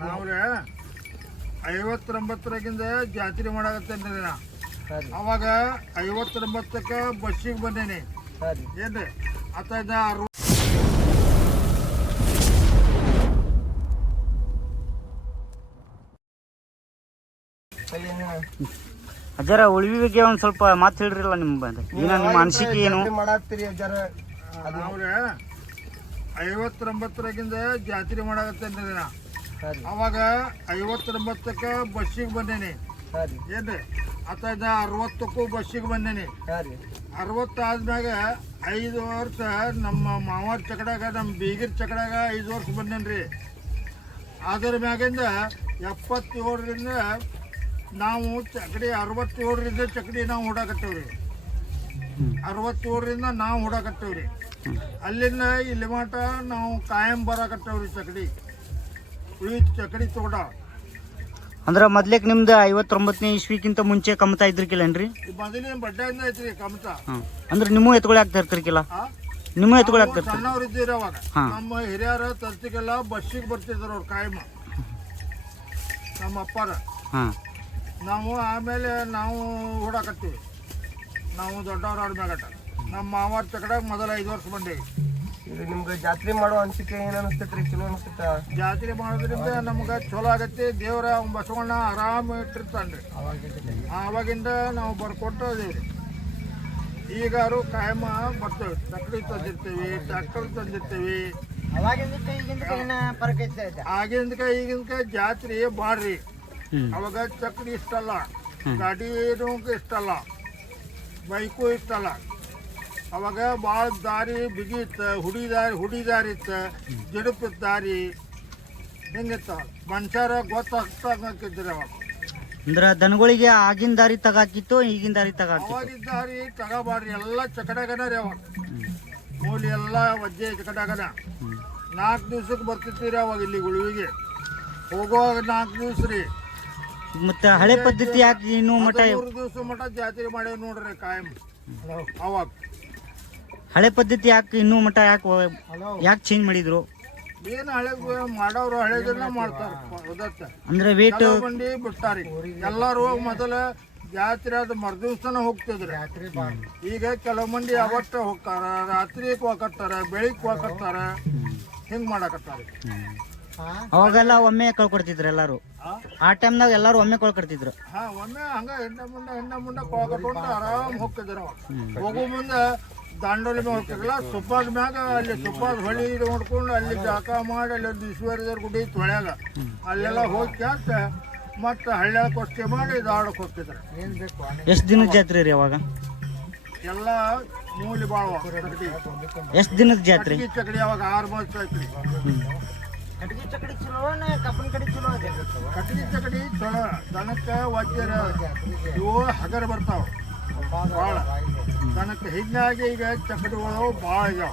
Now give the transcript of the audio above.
ನಾವ್ರೆ 59 ಜಾತ್ರೆ ಮಾಡಾಕತ್ತೇನ್ರಿ ನಾ. ಅವಾಗ 59ಕ್ಕೆ ಬಸ್ಸಿಗೆ ಬಂದೇನಿ ಏನ್ರಿ ಆತದ ಅಜ್ಜರ ಉಳಿವಿ ಬಗ್ಗೆ ಒಂದ್ ಸ್ವಲ್ಪ ಮಾತು ಹೇಳ್ರಿಲ್ಲ ನಿಮ್ಮ ಅನಿಸಿಕೆ ಏನು ಮಾಡಾಕ್ತಿರಿ ಅಜ್ಜಾರ? ನಾವ್ರೆ 59 ಜಾತ್ರೆ ಮಾಡಾಕತ್ತೇನ್ರಿ ನಾ. ಅವಾಗ 59ಕ್ಕೆ ಬಸ್ಸಿಗೆ ಬಂದೇನಿ ಏನ್ರಿ ಆತದ 60ಕ್ಕೂ ಬಸ್ಸಿಗೆ ಬಂದೇನಿ. 60 ಆದ್ಮ್ಯಾಗ 5 ವರ್ಷ ನಮ್ಮ ಮಾವಾರ ಚಕಡಾಗ ನಮ್ಮ ಬೀಗಿರ್ ಚಕಡಾಗ 5 ವರ್ಷ ಬಂದೇನ್ರಿ. ಅದರ ಮ್ಯಾಗಿಂದ 77ರಿಂದ ನಾವು ಚಕಡಿ 67ರಿಂದ ಚಕಡಿ ನಾವು ಹೊಡಾಕತ್ತೇವ್ರಿ. 67ರಿಂದ ನಾವು ಹೊಡಾಕತ್ತೇವ್ರಿ. ಅಲ್ಲಿಂದ ಇಲ್ಲಿ ಮಟ ನಾವು ಕಾಯಂ ಬರಾಕತ್ತೇವ್ರಿ ಚಕಡಿ ಚಕಡಿ ತೋಡ. ಅಂದ್ರ ಮೊದ್ಲೇಕ್ ನಿಮ್ದು 59ನೇ ಇಸ್ವಿಕ್ಕಿಂತ ಮುಂಚೆ ಕಮ್ತಾ ಇದ್ರಿಕಿಲ್ಲನ್ರಿ? ಮೊದಲಿನ ಬಡ್ಡೆಯಿಂದ ಐತ್ರಿ ಕಮ್ತ. ಅಂದ್ರೆ ನಿಮ್ಮ ಎತ್ಕೊಳಿ ಆಗ್ತಾ ಇರ್ತಿರ್ಕಿಲ್ಲ? ನಿಮ್ಮ ಎತ್ಕೊಳಿ ಆಗ್ತಾ ಇರ್ತಾರೆ. ಸಣ್ಣವ್ರು ಇದ್ದೀರಿ ಅವಾಗ. ನಮ್ಮ ಹಿರಿಯರ ತರ್ತಿಗೆಲ್ಲ ಬಸ್ಸಿಗೆ ಬರ್ತಿದ್ರು ಅವ್ರು ಕಾಯಂ. ನಮ್ಮ ಅಪ್ಪಾರ ನಾವು ಆಮೇಲೆ ನಾವು ಹೊಡಾಕತ್ತೀವಿ. ನಾವು ದೊಡ್ಡವ್ರ ಆಡ್ಮ್ಯಾಗಟ ನಮ್ಮ ಮಾವಾರ ಚಕಡಾಗ ಮೊದಲ 5 ವರ್ಷ ಬಂದೇವಿ. ನಿಮ್ಗೆ ಜಾತ್ರೆ ಮಾಡೋ ಅನ್ಸಿಕೆ ಏನು ಅನಿಸ್ತೈತ್ರಿ? ಚಲೋ ಅನಿಸ್ತೈತ? ಜಾತ್ರೆ ಮಾಡೋದ್ರಿಂದ ನಮ್ಗೆ ಚಲೋ ಆಗತ್ತೆ. ದೇವ್ರ ಬಸವಣ್ಣ ಆರಾಮ ಇಟ್ಟಿರ್ತಾನ್ರಿ. ಆವಾಗಿಂದ ನಾವು ಬರ್ಕೊಟ್ಟು ಅದೇವ್ರಿ. ಈಗಾರು ಕಾಯಮ ಬರ್ತೇವೆ. ಚಕ್ಡಿ ತಂದಿರ್ತೀವಿ, ಟ್ರ್ಯಾಕ್ಟರ್ ತಂದಿರ್ತೀವಿ. ಆಗಿಂದಕ್ಕೆ ಈಗಿಂದಕ್ಕೆ ಜಾತ್ರೆ ಬಾಡ್ರಿ. ಅವಾಗ ಚಕ್ಡಿ ಇಷ್ಟಲ್ಲ, ಗಾಡಿನೂ ಇಷ್ಟಲ್ಲ, ಬೈಕು ಇಷ್ಟಲ್ಲ. ಅವಾಗ ಭಾಳ ದಾರಿ ಬಿಗಿ ಇತ್ತು, ಹುಡಿ ದಾರಿ ಇತ್ತು, ಜಡುಪಿದ ದಾರಿ ಹಿಂಗಿತ್ತ. ಮನುಷ್ಯರ ಗೊತ್ತಾಗ್ತಿದ್ರಿ ಅವಾಗ. ಅಂದ್ರ ದನಗಳಿಗೆ ಆಗಿನ ದಾರಿ ತಗಾಕಿತ್ತು, ಈಗಿನ ದಾರಿ ತಗಾಕಿತ್ತು. ಅವಾಗಿನ ದಾರಿ ತಗೋಬಾರ್ರಿ, ಎಲ್ಲ ಚಕಡಾಗನ ರೀ ಅವಾಗ. ಮೂಲಿ ಎಲ್ಲ ವಜ್ಜೆ ಚಕಡಾಗನ. 4 ದಿವ್ಸಕ್ಕೆ ಬರ್ತಿರ್ತೀರಿ ಅವಾಗ ಇಲ್ಲಿ ಉಳುವಿಗೆ. ಹೋಗುವಾಗ 4 ದಿವ್ಸ ರೀ. ಮತ್ತೆ ಹಳೆ ಪದ್ಧತಿ ಯಾಕೆ ಇನ್ನೂ ಮಠ 3 ದಿವ್ಸ ಮಠ ಜಾತ್ರೆ ಮಾಡೇವ್ ನೋಡ್ರಿ ಕಾಯಂ. ಅವಾಗ ಹಳೆ ಪದ್ಧತಿ ಯಾಕೆ ಇನ್ನೂ ಮಠ ಯಾಕೆ ಚೇಂಜ್ ಮಾಡಿದ್ರು? ಏನು ಹಳೆ ಮಾಡೋರು ಹಳೆದನ್ನ ಮಾಡ್ತಾರ. ಅಂದ್ರೆ ವೇಟ್ ಬಂಡಿ ಬಿಡ್ತಾರಿ ಎಲ್ಲಾರು. ಮೊದಲ ಜಾತ್ರೆ ಆದ ಮರ್ದಿವ್ಸನ ಹೋಗ್ತಿದ್ರಿ. ಈಗ ಕೆಲವು ಮಂದಿ ಅವತ್ತ ಹೋಗ್ತಾರ, ರಾತ್ರಿ ಹೋಗತ್ತಾರ, ಬೆಳಿಗ್ಗೆ ಹೋಗತ್ತಾರ, ಹಿಂಗ್ ಮಾಡಕತ್ತಾರ. ಅವಾಗೆಲ್ಲ ಒಮ್ಮೆ ಕಳ್ಕೊಡ್ತಿದ್ರು ಎಲ್ಲಾರು. ಆ ಟೈಮ್ನಾಗ ಎಲ್ಲಾರು ಒಮ್ಮೆ ಕಳ್ಕೊಡ್ತಿದ್ರು. ಒಮ್ಮೆ ಹಂಗ ಹೆಣ್ಣ ಮುಂಡ ಕೊಳ್ಕೊಂಡು ಆರಾಮ್ ಹೋಗ್ತಿದ್ರ. ಹೋಗೋ ಮುಂದೆ ದಾಂಡೋಲಿ ಮ್ಯಾಗ ಹೋಗ್ತಿರಲ್ಲ, ಸುಪ್ಪಾದ ಮ್ಯಾಗ ಅಲ್ಲಿ ಸುಪ್ಪಾದ ಹೊಳಿ ನೋಡ್ಕೊಂಡು ಅಲ್ಲಿ ಜಾಕ ಮಾಡಿ ಅಲ್ಲಿ ಒಂದು ಈಶ್ವರದೇವ್ರ ಗುಡಿ ತೊಳ್ಯಾಗ ಅಲ್ಲೆಲ್ಲ ಹೋಗಿ ಮತ್ತೆ ಹಳ್ಳ್ಯಾಗ ಕೊಷ್ಟೆ ಮಾಡಿ ದಾಡಕ್ಕೆ ಹೋಗ್ತಿದ್ರು. ಎಷ್ಟು ದಿನದ ಜಾತ್ರೆ ರೀ ಅವಾಗ? ಎಲ್ಲ ಮೂಲಿ ಬಾಳ. ಎಷ್ಟು ದಿನದ ಜಾತ್ರೆ? ಚಕಡಿ ಅವಾಗ 6 ಮಾಸ ಐತ್ರಿ. ಕಟ್ಗಿ ಚಕಡಿ ಚಲೋ. ದನಕ್ಕೆ ವಜ್ಜರ ಇವು ಹಗರ ಬರ್ತಾವ ಭಾಳ. ದನಕ್ಕೆ ಹಿಂಗಾಗಿ ಈಗ ಚಕಡಿಗಳು ಭಾಳ ಆಗ್ಯಾವ.